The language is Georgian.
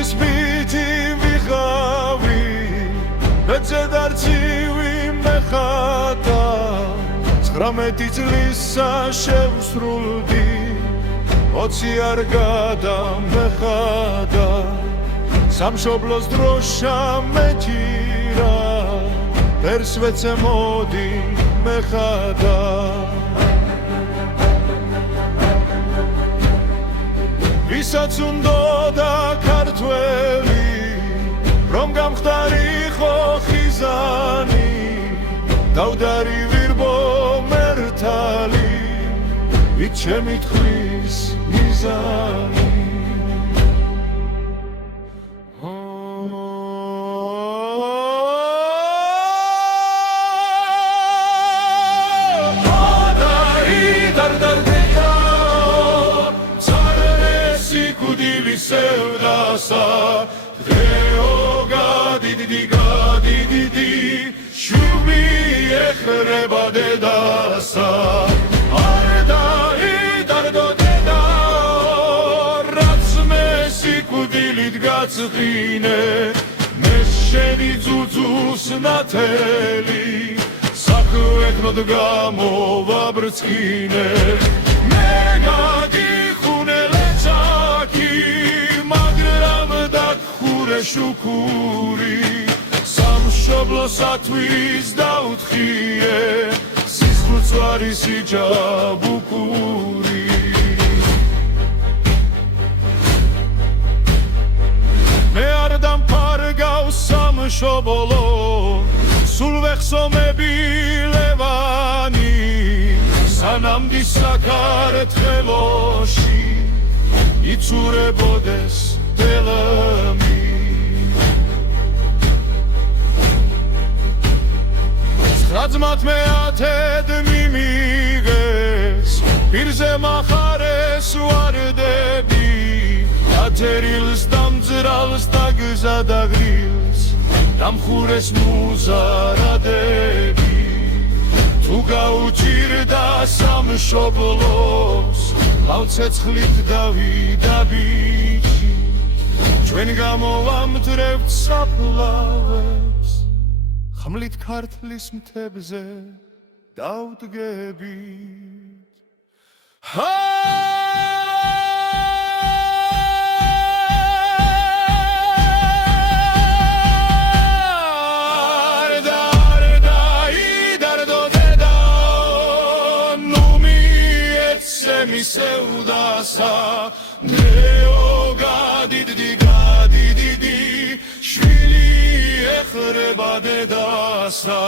თვის მითი ვიღავი მეძედ არცივი მეხატა 19 წლისა შევსრულდი 20 არ გადამეხადა სამშობლოს დროშა მეჭირა ფერს ვეცემოდი მეხადა ვისაც უნდოდა ქართველი რომ გამხდარიყო ხიზანი დავდარი ვირბო მერთალი ვით შემითხვლის მიზანი Sevdasa Deoga didi Şubi ehreba dedasa Arda idardo deda Ratsme sikudilit gatskhine Mesheni dzudzus nateli Sakhveknod gamova brtskine Megadi შუქური სამშობლოსათვის დაუთხიე სისხლძვარი სიჯაბუკური მე არ დამფარგავ სამშობლო სულ ვეხსომები ლევანი სანამ საქართველოში იცურებოდეს დელამი Radzmat me ated mimiges Pirze maxares vardebi Aterils damdzrals dagzadagrils Damxures muzaradები Tu gauჭირდა სამშობლოს ლავცეცხლით დავიდაბიჭი ჩვენ გამოვამდრევთ საფლავებს ხმლით ქართლის მთებზე დავდგებით mi sevdasa Deoga didi Shvili ehreba dedasa